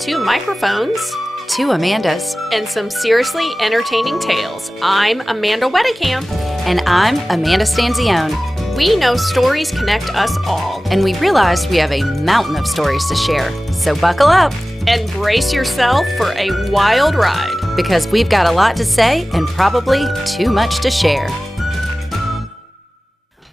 2 microphones, 2 Amandas, and some seriously entertaining tales. I'm Amanda Wedekamp. and I'm Amanda Stanzione. We know stories connect us all. And we realized we have a mountain of stories to share. So buckle up, And brace yourself for a wild ride. because we've got a lot to say and probably too much to share.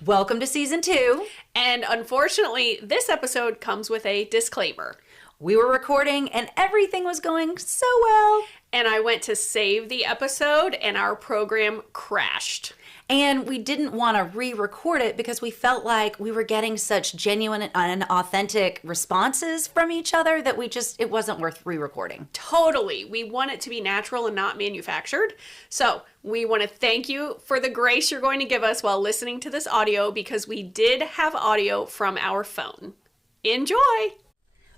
Welcome to Season 2. And unfortunately, this episode comes with a disclaimer. We were recording and everything was going so well. And I went to save the episode and our program crashed. And we didn't want to re-record it because we felt like we were getting such genuine and authentic responses from each other that it wasn't worth re-recording. Totally. We want it to be natural and not manufactured. So we want to thank you for the grace you're going to give us while listening to this audio, because we did have audio from our phone. Enjoy.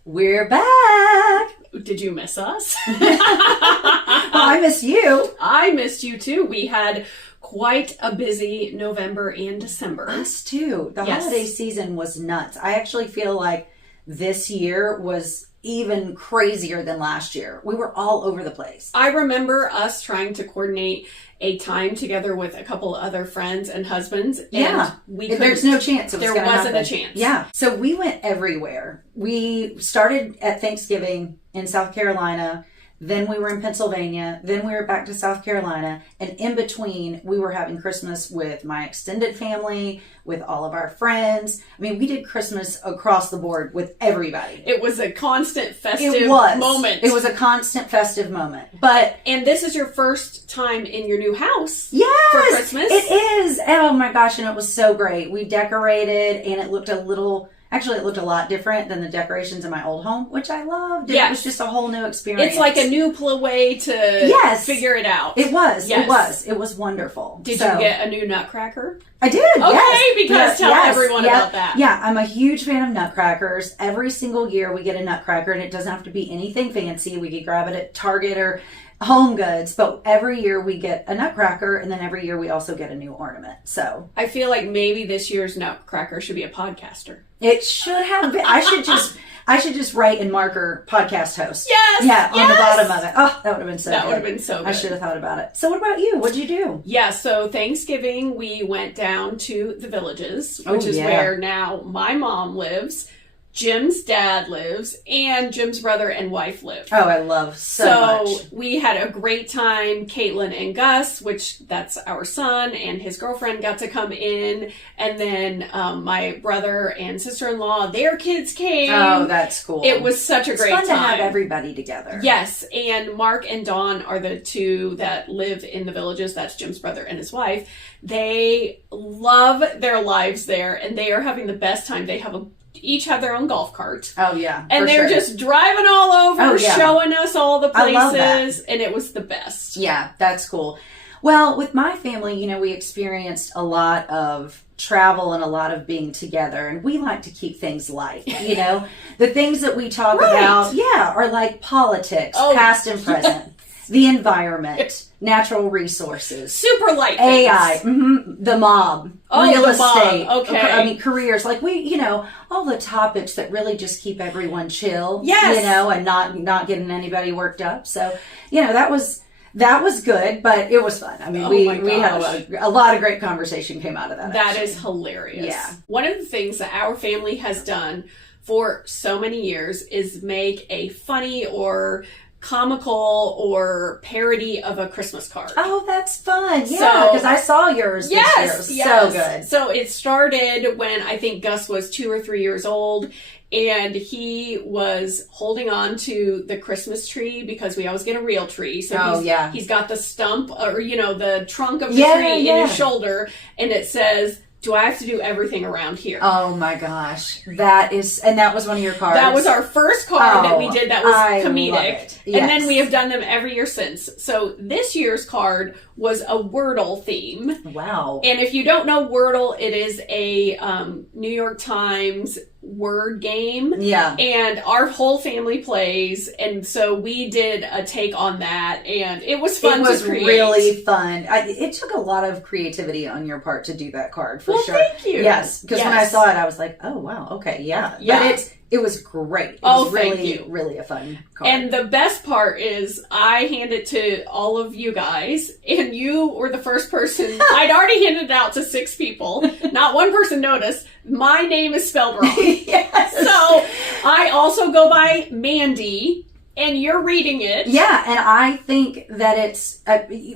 We're back. Did you miss us? I miss you. I missed you too. We had quite a busy November and December. Us too. The Yes. holiday season was nuts. I actually feel like this year was even crazier than last year. We were all over the place. I remember us trying to coordinate a time together with a couple other friends and husbands. Yeah. And There's no chance it was There gonna wasn't happen. a chance. Yeah. So we went everywhere. We started at Thanksgiving in South Carolina. Then we were in Pennsylvania. Then we were back to South Carolina. And in between, we were having Christmas with my extended family, with all of our friends. I mean, we did Christmas across the board with everybody. It was a constant festive It was. moment. It was a constant festive moment. But And this is your first time in your new house. yes, For Christmas? it is. Oh my gosh, and it was so great. We decorated, and it looked it looked a lot different than the decorations in my old home, which I loved. And Yes. It was just a whole new experience. It's like a new way to Yes. figure it out. It was. Yes. It was wonderful. Did So, you get a new nutcracker? I did. Okay, yes. because tell everyone about that. Yeah, I'm a huge fan of nutcrackers. Every single year we get a nutcracker, and it doesn't have to be anything fancy. We could grab it at Target or Home Goods, but every year we get a nutcracker, and then every year we also get a new ornament. So I feel like maybe this year's nutcracker should be a podcaster. it should have been. I should just write in marker podcast host. Yes! Yeah, on the yes! bottom of it. Oh, that would have been so That good. would have been so good. I should have thought about it. So what about you? What'd you do? Yeah, so Thanksgiving we went down to the Villages, which is yeah. where now my mom lives, Jim's dad lives, and Jim's brother and wife live. Oh, I love so much. We had a great time. Caitlin and Gus, which that's our son, and his girlfriend got to come in. And then my brother and sister-in-law, their kids came. Oh, that's cool. It was such a great time. It's fun to have everybody together. Yes, and Mark and Dawn are the two that live in the Villages. That's Jim's brother and his wife. They love their lives there, and they are having the best time. They each have their own golf cart. Oh, yeah. And for they're sure. just driving all over, Oh, yeah. showing us all the I love that. places, and it was the best. Yeah, that's cool. Well, with my family, we experienced a lot of travel and a lot of being together, and we like to keep things light. The things that we talk Right. about, are like politics, Oh, past and present, the environment, natural resources, Super light AI, things. the mob, Oh, real the mob, estate, okay. Careers, like all the topics that really just keep everyone chill, Yes. and not getting anybody worked up. So, that was good, but it was fun. I mean, Oh we my had gosh. a lot of great conversation came out of that. That actually. is hilarious. Yeah. One of the things that our family has done for so many years is make a funny or comical or parody of a Christmas card. Oh, that's fun. Yeah, So- because I saw yours this year. It Yes, was yes. so good. So it started when I think Gus was 2 or 3 years old, and he was holding on to the Christmas tree because we always get a real tree. So he's got the stump or the trunk of the tree in his shoulder, and it says, "Do I have to do everything around here?" Oh my gosh. That was one of your cards. That was our first card that we did that was I comedic. love it. And Yes. then we have done them every year since. So this year's card was a Wordle theme. Wow. And if you don't know Wordle, it is a New York Times word game. Yeah. And our whole family plays. And so we did a take on that. And it was fun to create. It was really fun. It took a lot of creativity on your part to do that card, for sure. Thank you. Yes. Because when I Yes. saw it, I was like, oh, wow. Okay. Yeah. Yeah. But It was great. It was really, thank you. Really a fun card. And the best part is I handed it to all of you guys, and you were the first person. I'd already handed it out to 6 people. Not one person noticed. My name is spelled wrong. Yes. So I also go by Mandy, and you're reading it. Yeah, and I think that it's,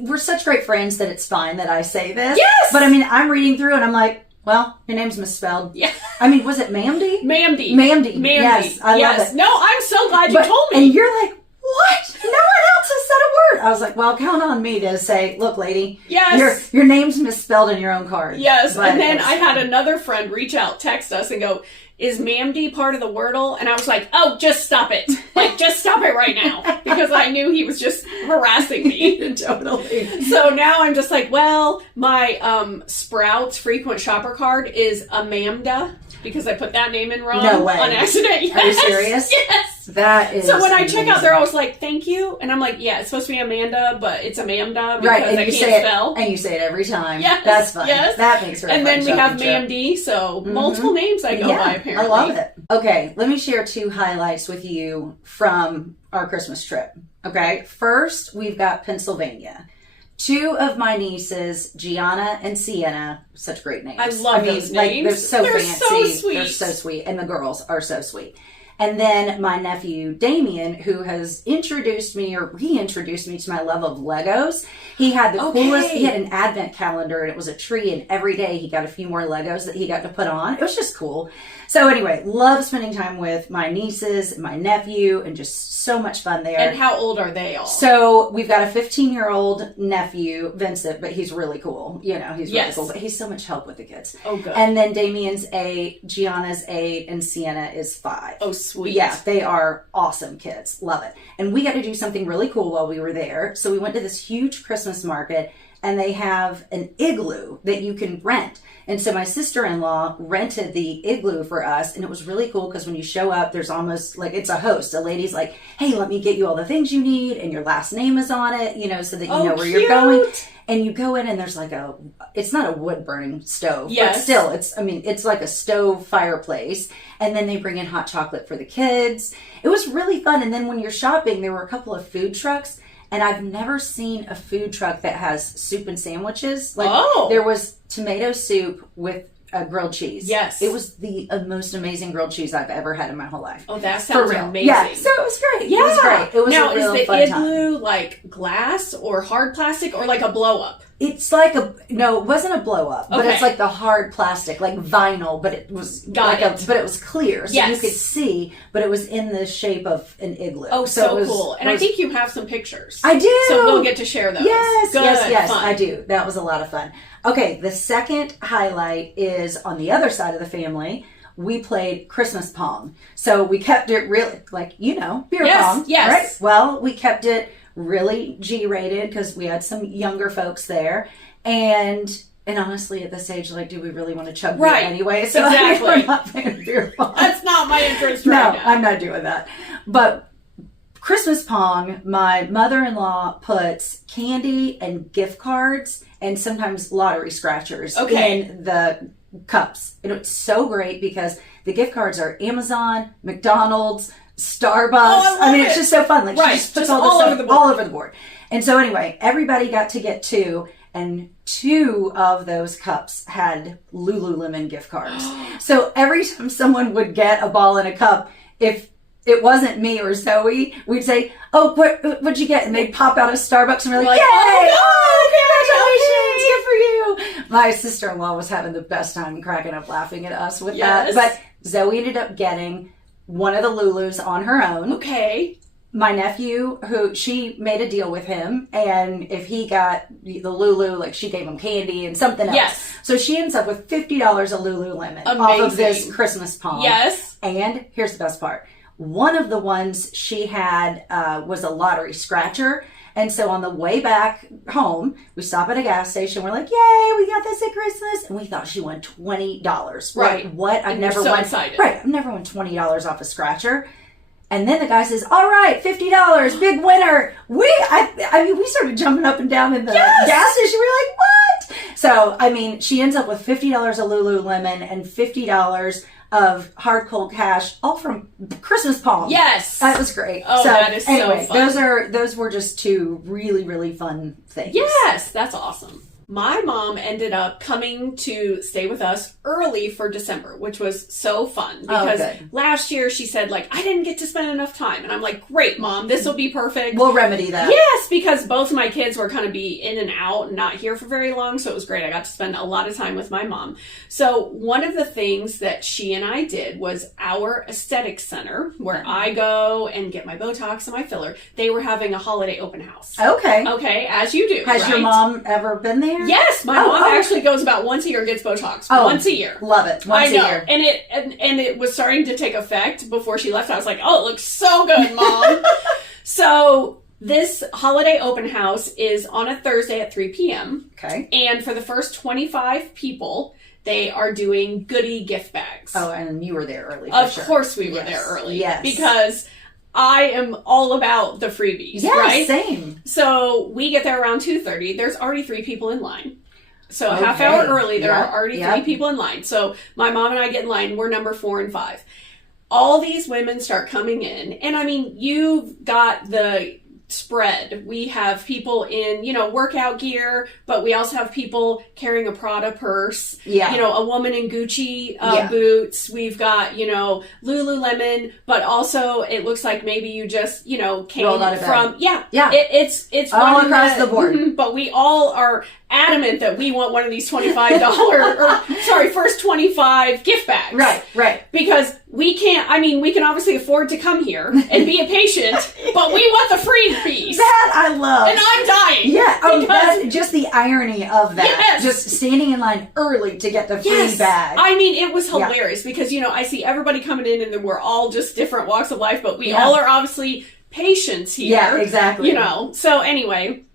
we're such great friends that it's fine that I say this. Yes! But I mean, I'm reading through and I'm like, well, your name's misspelled. Yeah. I mean, was it Mamdy? Mamdy. Yes, I love it. No, I'm so glad you told me. And you're like, what? No one else has said a word. I was like, well, count on me to say, look, lady. Yes. Your name's misspelled in your own card. Yes. But and then I had another friend reach out, text us and go, is Mamdy part of the Wordle? And I was like, oh, just stop it. Like, just stop it right now. Because I knew he was just harassing me. Totally. So now I'm just like, well, my Sprouts frequent shopper card is Amanda. Because I put that name in wrong. No way. On accident. Yes. Are you serious? Yes. That is so when I amazing. check out there, I was like, thank you. And I'm like, yeah, it's supposed to be Amanda, but it's Amanda because right, and I you can't spell. And you say it every time. Yes. That's fun. Yes. That makes her And then we have joke. Mandy, so multiple names I go by apparently. I love it. Okay, let me share 2 highlights with you from our Christmas trip. Okay, first we've got Pennsylvania. 2 of my nieces, Gianna and Sienna, such great names. I love those names. They're so fancy. So sweet. They're so sweet. And the girls are so sweet. And then my nephew, Damien, who has introduced me or reintroduced me to my love of Legos. He had the coolest, he had an advent calendar and it was a tree and every day he got a few more Legos that he got to put on. It was just cool. So anyway, love spending time with my nieces, my nephew, and just so much fun there. And how old are they all? So we've got a 15-year-old nephew, Vincent, but he's really cool. You know, he's really cool, but he's so much help with the kids. Oh, good. And then Damien's 8, Gianna's 8, and Sienna is 5. Oh, sweet. Yeah, they are awesome kids. Love it. And we got to do something really cool while we were there. So we went to this huge Christmas market and they have an igloo that you can rent. And so my sister-in-law rented the igloo for us, and it was really cool because when you show up, there's almost like it's a host. A lady's like, hey, let me get you all the things you need, and your last name is on it, you know, so that you know where you're going. And you go in and there's like it's not a wood-burning stove, but still, it's like a stove fireplace. And then they bring in hot chocolate for the kids. It was really fun. And then when you're shopping, there were a couple of food trucks. And I've never seen a food truck that has soup and sandwiches. Like there was tomato soup with grilled cheese. Yes. It was the most amazing grilled cheese I've ever had in my whole life. Oh, that sounds amazing. Yeah, so it was great. Yeah. It was great. It was now, a real is the fun igloo time. like glass or hard plastic or like a blow up? It's like it wasn't a blow up, but Okay. it's like the hard plastic, like vinyl, but it was but it was clear, so you could see, but it was in the shape of an igloo. Oh, so cool. And I think you have some pictures. I do. So we'll get to share those. Yes, Good, yes, fun. I do. That was a lot of fun. Okay, the second highlight is on the other side of the family. We played Christmas Pong. So we kept it really, like, beer pong. Yes. Right? Well, we kept it really G-rated because we had some younger folks there. And honestly, at this age, like, do we really want to chug beer anyway? So exactly. we're not playing beer pong. That's not my interest right now. No, I'm not doing that. But Christmas Pong, my mother-in-law puts candy and gift cards and sometimes lottery scratchers in the cups. And it's so great because the gift cards are Amazon, McDonald's, Starbucks. It's just so fun. Like she just puts all over the board. And so anyway, everybody got to get 2, and 2 of those cups had Lululemon gift cards. So every time someone would get a ball in a cup, if it wasn't me or Zoe, we'd say, oh, what'd you get? And they'd pop out of Starbucks and we're like, yay! Oh, congratulations! Good for you! My sister-in-law was having the best time cracking up laughing at us with that. But Zoe ended up getting one of the Lulus on her own. Okay. My nephew, she made a deal with him, and if he got the Lulu, like she gave him candy and something else. Yes. So she ends up with $50 of Lululemon off of this Christmas Pong. Yes. And here's the best part. One of the ones she had was a lottery scratcher. And so on the way back home, we stop at a gas station. We're like, yay, we got this at Christmas. And we thought she won $20. Right. Like, what? I've never won. Excited. Right. I've never won $20 off a scratcher. And then the guy says, all right, $50, big winner. We started jumping up and down in the gas station. We were like, what? So, she ends up with $50 of Lululemon and $50 of hard cold cash, all from Christmas Palm. Yes, that was great. Oh, so, that is anyway, so fun. Those were just two really, really fun things. Yes, that's awesome. My mom ended up coming to stay with us early for December, which was so fun because last year she said, like, I didn't get to spend enough time. And I'm like, great, Mom, this will be perfect. We'll remedy that. Yes, because both of my kids were kind of be in and out and not here for very long. So it was great. I got to spend a lot of time with my mom. So one of the things that she and I did was our aesthetic center, where I go and get my Botox and my filler. They were having a holiday open house. Okay, as you do. Has your mom ever been there? Yes, my mom actually goes about once a year and gets Botox. Once a year. Love it. Once a year. And it was starting to take effect before she left. I was like, oh, it looks so good, Mom. So this holiday open house is on a Thursday at 3 p.m. Okay. And for the first 25 people, they are doing goodie gift bags. Oh, and you were there early. Of course we were there early. Yes. Because I am all about the freebies, right? Same. So we get there around 2:30. There's already 3 people in line. So a half hour early, there are already 3 people in line. So my mom and I get in line. We're number 4 and 5. All these women start coming in. And I mean, you've got the spread. We have people in, workout gear, but we also have people carrying a Prada purse. Yeah. A woman in Gucci boots. We've got, Lululemon, but also it looks like maybe you just, came from, it's all across the board. But we all are adamant that we want one of these $25 first 25 gift bags. Right. Because we can obviously afford to come here and be a patient, but we want the freebies. That I love. And I'm dying. Yeah. That's just the irony of that. Yes. Just standing in line early to get the free bag. I mean, it was hilarious because, I see everybody coming in and we're all just different walks of life, but we all are obviously patients here. Yeah, exactly. So anyway,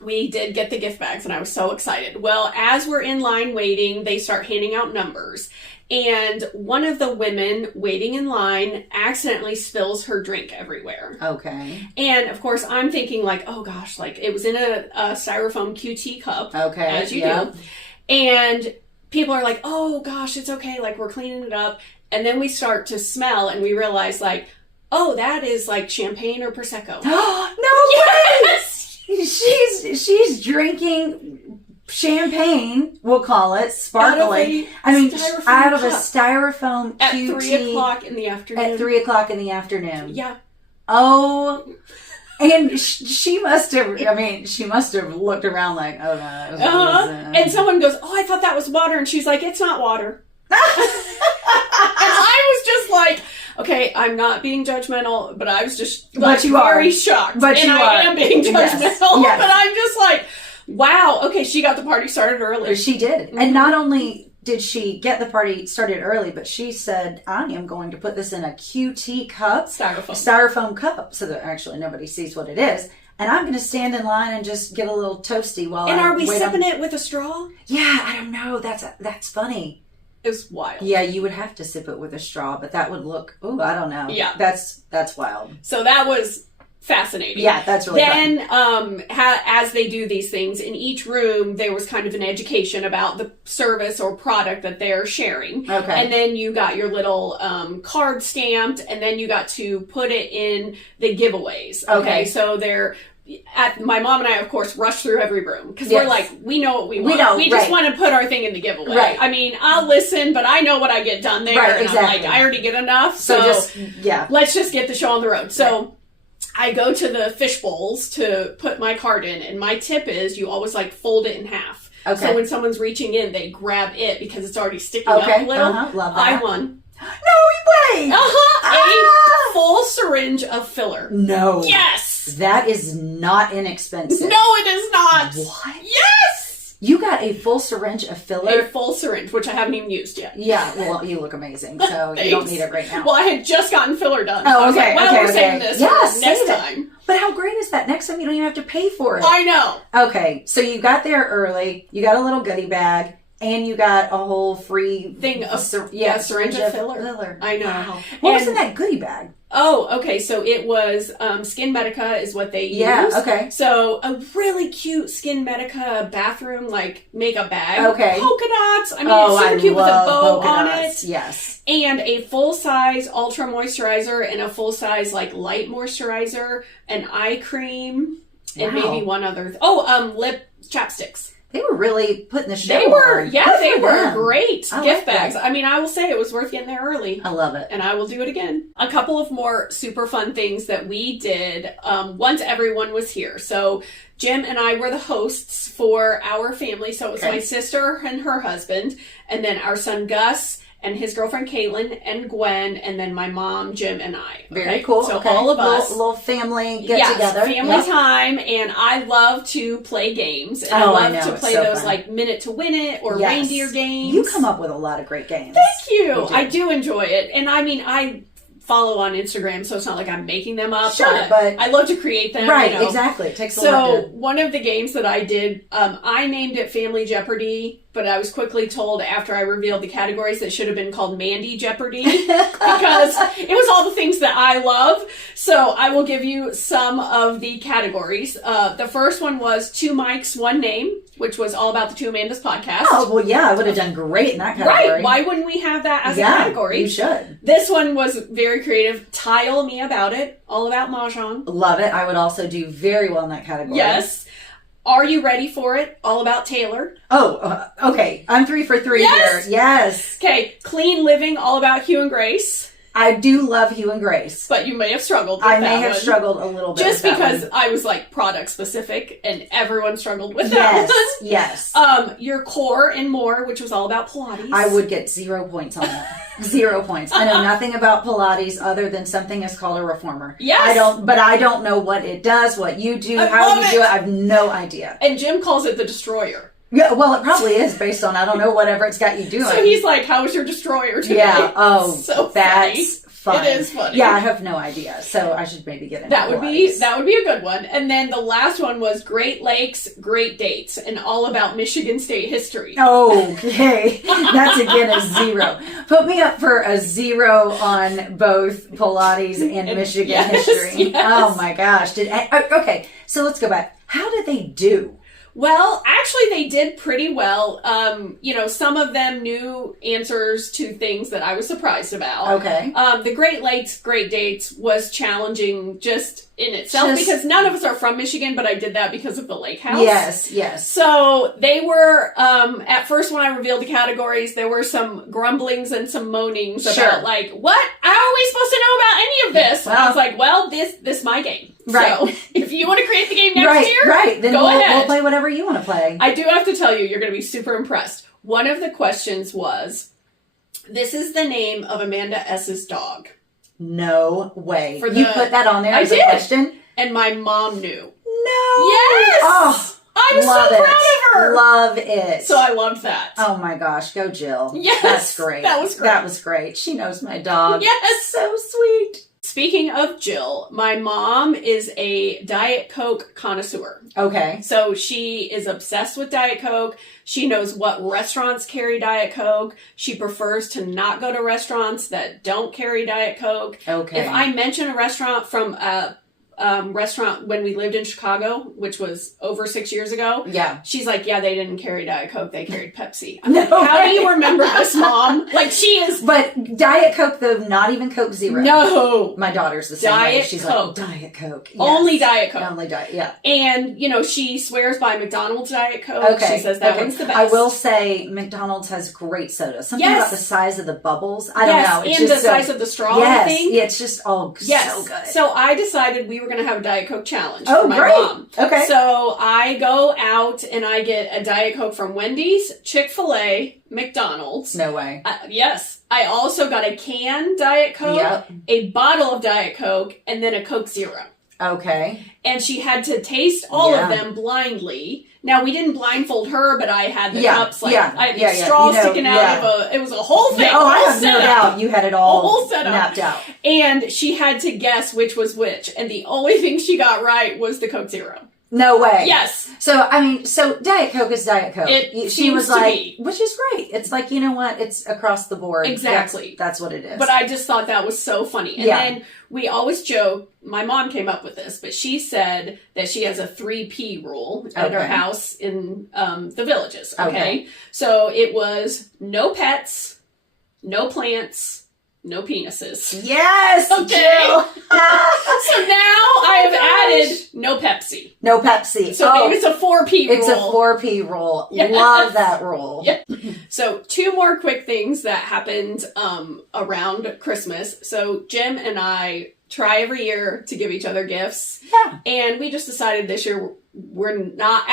we did get the gift bags and I was so excited. Well, as we're in line waiting, they start handing out numbers. And one of the women waiting in line accidentally spills her drink everywhere. Okay. And of course, I'm thinking like, oh gosh, like it was in a styrofoam QT cup. Okay. As you do. And people are like, oh gosh, it's okay. Like we're cleaning it up. And then we start to smell and we realize like, oh, that is like champagne or Prosecco. Yes! She's drinking champagne, we'll call it, sparkling. Out of a styrofoam at QT. 3 o'clock in the afternoon. At 3 o'clock in the afternoon. Yeah. Oh, and she must have looked around like, oh no. And someone goes, oh, I thought that was water. And she's like, it's not water. And I was just like, okay, I'm not being judgmental, but I was just very shocked. But I am being judgmental. Yes. But I'm just like, wow, okay, she got the party started early. She did. Mm-hmm. And not only did she get the party started early, but she said, I am going to put this in a QT cup. Styrofoam cup, so that actually nobody sees what it is. And I'm going to stand in line and just get a little toasty while And are we sipping it with a straw? Yeah, I don't know. That's funny. It was wild. Yeah, you would have to sip it with a straw, but that would look, I don't know. Yeah. That's wild. So that was fascinating. Yeah, that's really fun. Then, as they do these things, in each room, there was kind of an education about the service or product that they're sharing. Okay. And then you got your little card stamped, and then you got to put it in the giveaways. Okay. So my mom and I, of course, rush through every room because we're like, we know what we want. We just want to put our thing in the giveaway. Right. I mean, I'll listen, but I know what I get done there. Right, and exactly. I'm like, I already get enough. So let's just get the show on the road. So. Right. I go to the fish bowls to put my card in, and my tip is you always fold it in half. Okay. So when someone's reaching in, they grab it because it's already sticking up a little. Love that. I won. No way! A full syringe of filler. No. Yes! That is not inexpensive. No, it is not. What? Yes! You got a full syringe of filler? A full syringe, which I haven't even used yet. Yeah, well, you look amazing, so you don't need it right now. Well, I had just gotten filler done. So okay. I was like, we're saving this for next time. But how great is that? Next time you don't even have to pay for it. I know. Okay, so you got there early, you got a little goodie bag, And you got a whole free thing of syringe filler. I know. Wow. What was in that goodie bag? Oh, okay. So it was Skin Medica is what they use. Yeah, okay. So a really cute Skin Medica bathroom like makeup bag. Okay. Polka dots. I mean, it's super cute with a bow on it. Yes. And a full size ultra moisturizer and a full size like light moisturizer, an eye cream, and maybe one other. Lip chapsticks. They were really putting the show They were, on. they were great gift bags. That. I mean, I will say it was worth getting there early. I love it. And I will do it again. A couple of more super fun things that we did once everyone was here. So Jim and I were the hosts for our family. So it was my sister and her husband, and then our son Gus, and his girlfriend Caitlin and Gwen, and then my mom, Jim, and I. Okay? Very cool. So all of us. Little family get together. Family time, and I love to play games. And I love to play those like Minute to Win It or reindeer games. You come up with a lot of great games. Thank you. I do enjoy it. And I mean, I follow on Instagram, so it's not like I'm making them up. Sure, but I love to create them. Right, exactly. It takes a lot. So one of the games that I did, I named it Family Jeopardy, but I was quickly told after I revealed the categories that it should have been called Mandy Jeopardy because it was all the things that I love. So I will give you some of the categories. The first one was 2 mics, 1 name, which was all about the Two Amandas podcast. Oh, well, yeah, I would have done great in that category. Right. Why wouldn't we have that as a category? You should. This one was very creative. Tile Me About It, all about Mahjong. Love it. I would also do very well in that category. Yes. Are You Ready for It? All about Taylor. Oh, okay. I'm 3 for 3 here. Yes. Okay. Clean Living, all about Hugh and Grace. I do love Hugh and Grace. But you may have struggled with I may have struggled a little bit just with that because I was like product specific and everyone struggled with that one. Yes. Your Core and More, which was all about Pilates. I would get 0 points on that. 0 points. I know nothing about Pilates other than something is called a reformer. Yes. I don't know what it does, what you do, how you do it. I have no idea. And Jim calls it the Destroyer. Yeah, well, it probably is based on, I don't know, whatever it's got you doing. So he's like, how was your Destroyer today? Yeah, so that's fun. It is funny. Yeah, I have no idea. So I should maybe get into that would be a good one. And then the last one was Great Lakes, Great Dates, and all about Michigan State history. Okay. That's again a 0. Put me up for a 0 on both Pilates and Michigan history. Yes. Oh my gosh. Okay, so let's go back. How did they do? Well, actually, they did pretty well. Some of them knew answers to things that I was surprised about. Okay. The Great Lakes, Great Dates was challenging just in itself because none of us are from Michigan, but I did that because of the lake house. Yes. So they were, at first when I revealed the categories, there were some grumblings and some moanings about like, what? How are we supposed to know about any of this? Well, and I was like, well, this is my game. Right. So if you want to create the game next year, then go ahead. We'll play whatever you want to play. I do have to tell you, you're going to be super impressed. One of the questions was, this is the name of Amanda S.'s dog. No way. You put that on there as a question? And my mom knew. No. Yes. Oh, I was so proud of her. Love it. So I loved that. Oh my gosh. Go Jill. Yes. That's great. That was great. That was great. She knows my dog. Yes. So sweet. Speaking of Jill, my mom is a Diet Coke connoisseur. Okay. So she is obsessed with Diet Coke. She knows what restaurants carry Diet Coke. She prefers to not go to restaurants that don't carry Diet Coke. Okay. If I mention a restaurant from a restaurant when we lived in Chicago, which was over 6 years ago. Yeah. She's like, yeah, they didn't carry Diet Coke, they carried Pepsi. I'm like, how do you remember this, Mom? Like, she is... But Diet Coke, though, not even Coke Zero. No. My daughter's the same way. She's Coke. Like, Diet Coke. Yes. Only Diet Coke. Only Diet, yeah. And, she swears by McDonald's Diet Coke. Okay. She says that one's the best. I will say McDonald's has great soda. Something about the size of the bubbles. I don't know. It's and just the size of the straw, I think. Yeah, it's just so good. So I decided we were going to have a Diet Coke challenge for my great. Mom. Okay. So I go out and I get a Diet Coke from Wendy's, Chick-fil-A, McDonald's. No way. Yes. I also got a canned Diet Coke, a bottle of Diet Coke, and then a Coke Zero. Okay. And she had to taste all of them blindly. Now, we didn't blindfold her, but I had the cups, I had the straw sticking out of it was a whole thing. I have no doubt you had it all mapped out. And she had to guess which was which. And the only thing she got right was the Coke Zero. No way. Yes. So, I mean, Diet Coke is Diet Coke. She was like, be. Which is great. It's like, you know what? It's across the board. Exactly. That's what it is. But I just thought that was so funny. And then we always joke, my mom came up with this, but she said that she has a 3P rule at her house in the Villages. Okay. So it was no pets, no plants, no penises. Yes! Okay. So now I have added no Pepsi. No Pepsi. So maybe it's a 4P rule. It's a 4P rule. Yes. Love that rule. Yep. So 2 more quick things that happened around Christmas. So Jim and I try every year to give each other gifts. Yeah. And we just decided this year we're not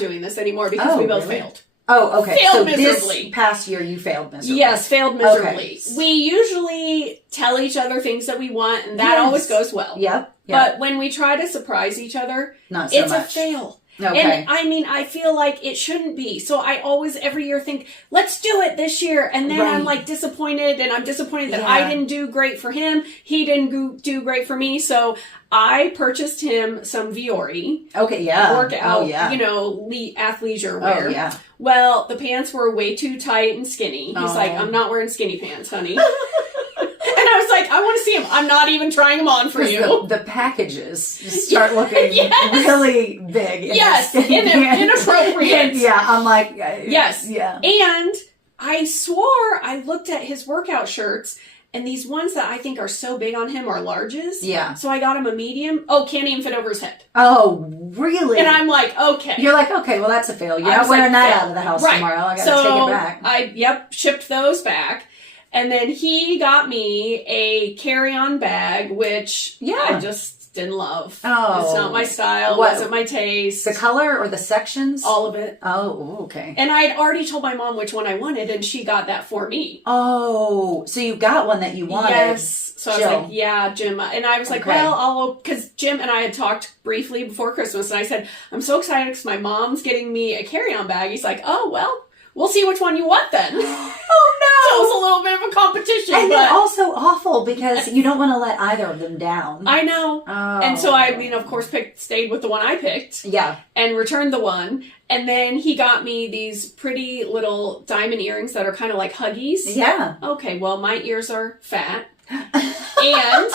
doing this anymore because we both failed. Oh, okay. Failed miserably. This past year you failed miserably. Yes, failed miserably. Okay. We usually tell each other things that we want, and that always goes well. Yep. But when we try to surprise each other, not so it's much. a fail. Okay. And I mean, I feel like it shouldn't be. So I always, every year, think, let's do it this year. And then I'm like disappointed, and I'm disappointed that I didn't do great for him. He didn't do great for me. So I purchased him some Viore. Okay, yeah. Workout, athleisure wear. Oh, yeah. Well, the pants were way too tight and skinny. He's like, I'm not wearing skinny pants, honey. And I was like, I want to see them. I'm not even trying them on for you. The packages just start looking really big. Inappropriate. Yeah, I'm like, yes. Yeah. And I swore I looked at his workout shirts, and these ones that I think are so big on him are larges. Yeah. So I got him a medium. Oh, can't even fit over his head. Oh, really? And I'm like, okay. You're like, okay, well, that's a fail. You're not wearing that out of the house tomorrow. I got to take it back. I shipped those back. And then he got me a carry-on bag, which I just didn't love. Oh. It's not my style. Wasn't my taste. The color or the sections? All of it. Oh, okay. And I had already told my mom which one I wanted, and she got that for me. Oh, so you got one that you wanted. Yes. So I was like, yeah, Jim. And I was like, because Jim and I had talked briefly before Christmas, and I said, I'm so excited because my mom's getting me a carry-on bag. He's like, oh, well, we'll see which one you want then. Oh, no. So it was a little bit of a competition. And then also awful because you don't want to let either of them down. I know. Oh. And so I, of course, stayed with the one I picked. Yeah. And returned the one. And then he got me these pretty little diamond earrings that are kind of like Huggies. Yeah. Okay, well, my ears are fat. And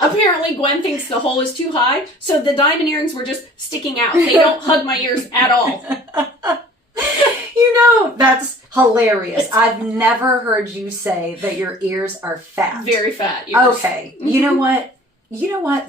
apparently Gwen thinks the hole is too high. So the diamond earrings were just sticking out. They don't hug my ears at all. That's hilarious. I've never heard you say that your ears are fat. Very fat ears. Okay. You know what?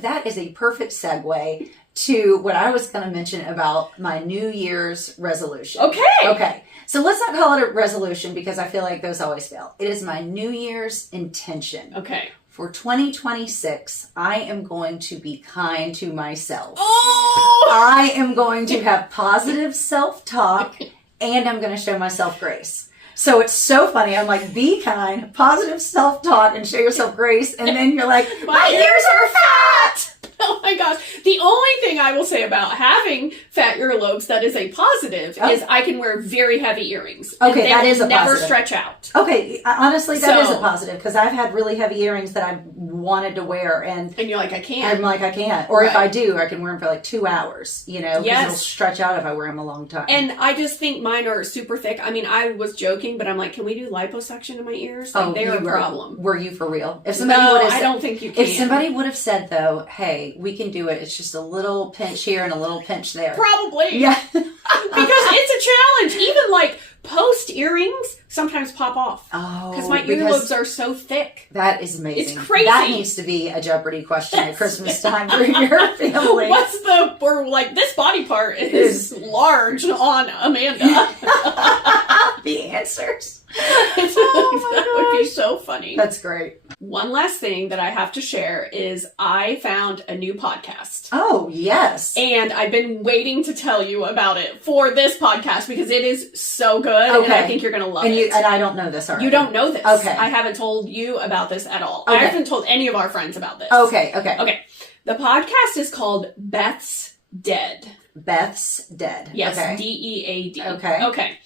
That is a perfect segue to what I was going to mention about my New Year's resolution. Okay. So let's not call it a resolution because I feel like those always fail. It is my New Year's intention. Okay. For 2026, I am going to be kind to myself. Oh! I am going to have positive self-talk. And I'm going to show myself grace. So it's so funny. I'm like, be kind, positive self-talk, and show yourself grace. And then you're like, my ears are fat! Oh my gosh. The only thing I will say about having fat earlobes that is a positive is I can wear very heavy earrings. Okay, that is a never positive. Stretch out. Okay, honestly, that is a positive because I've had really heavy earrings that I've wanted to wear. And you're like, I can't. I'm like, I can't. Or if I do, I can wear them for like 2 hours, because it'll stretch out if I wear them a long time. And I just think mine are super thick. I mean, I was joking, but I'm like, can we do liposuction in my ears? Like, they're a problem. Were you for real? If somebody I don't think you can. If somebody would have said, though, hey, we can do it. It's just a little pinch here and a little pinch there. Probably. Yeah. Because it's a challenge. Even like post earrings sometimes pop off. Oh. Because my earlobes are so thick. That is amazing. It's crazy. That needs to be a Jeopardy question at Christmas time for your family. This body part is large on Amanda. The answers. That would be so funny. That's great. One last thing that I have to share is I found a new podcast. Oh, yes. And I've been waiting to tell you about it for this podcast because it is so good. Okay. And I think you're going to love it. And I don't know this already. You don't know this. Okay. I haven't told you about this at all. Okay. I haven't told any of our friends about this. Okay. The podcast is called Beth's Dead. Beth's Dead. Yes, okay. Dead. Okay.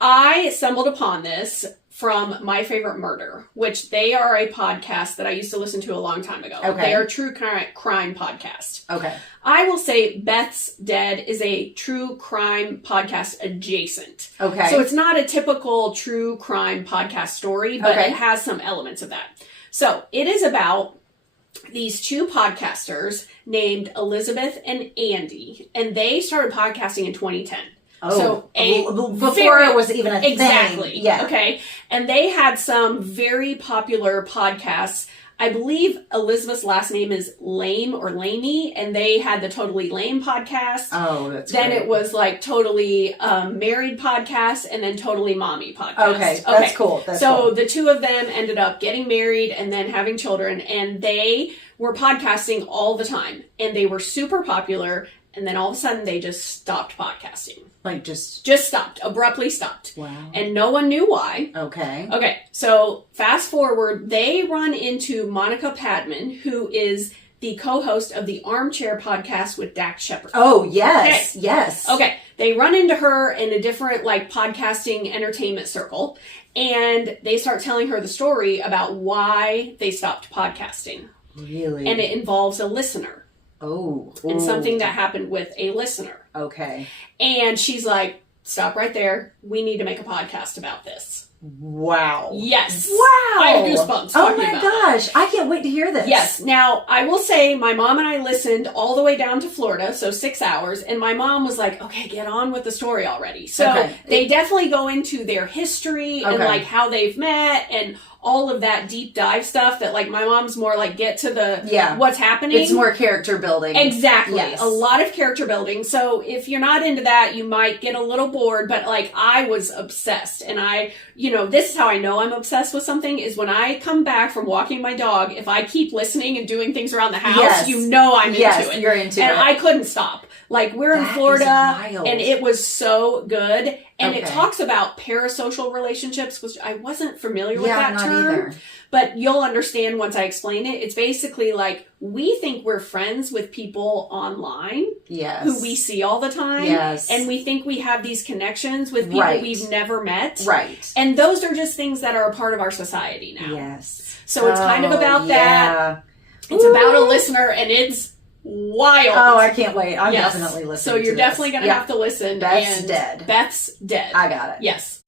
I stumbled upon this from My Favorite Murder, which they are a podcast that I used to listen to a long time ago. Okay. They are a true crime podcast. Okay. I will say Beth's Dead is a true crime podcast adjacent. Okay. So it's not a typical true crime podcast story, but it has some elements of that. So it is about these two podcasters named Elizabeth and Andy, and they started podcasting in 2010. Oh, so before it was even a thing. Exactly. Yeah. Okay. And they had some very popular podcasts. I believe Elizabeth's last name is Lame or Lamey, and they had the Totally Lame podcast. Oh, that's Then great. it was like Totally Married podcast, and then Totally Mommy podcast. Okay, that's cool. So the two of them ended up getting married and then having children, and they were podcasting all the time, and they were super popular, and then all of a sudden they just stopped podcasting. Like just stopped, abruptly stopped. Wow. And no one knew why. Okay. Okay, so fast forward, they run into Monica Padman, who is the co-host of the Armchair podcast with Dax Shepard. Oh, yes. Okay. Yes. Okay, they run into her in a different like podcasting entertainment circle, and they start telling her the story about why they stopped podcasting. Really? And it involves a listener. Oh. And something that happened with a listener. Okay. And she's like, stop right there. We need to make a podcast about this. Wow. Yes. Wow. I have goosebumps. Oh my gosh. I can't wait to hear this. Yes. Now, I will say my mom and I listened all the way down to Florida, so 6 hours, and my mom was like, okay, get on with the story already. So they definitely go into their history and like how they've met and all of that deep dive stuff that like my mom's more like get to the what's happening. It's more character building. Exactly. Yes. A lot of character building. So if you're not into that, you might get a little bored, but like I was obsessed, and this is how I know I'm obsessed with something is when I come back from walking my dog, if I keep listening and doing things around the house, I'm into it. You're into it. And I couldn't stop. Like we're in Florida and it was so good. And it talks about parasocial relationships, which I wasn't familiar with that term. Either. But you'll understand once I explain it. It's basically like we think we're friends with people online who we see all the time. Yes. And we think we have these connections with people we've never met. Right. And those are just things that are a part of our society now. Yes. So it's kind of about that. It's about a listener, and it's wild. Oh, I can't wait. I'm definitely listening. So you're definitely going to have to listen. Beth's Dead. Beth's Dead. I got it. Yes.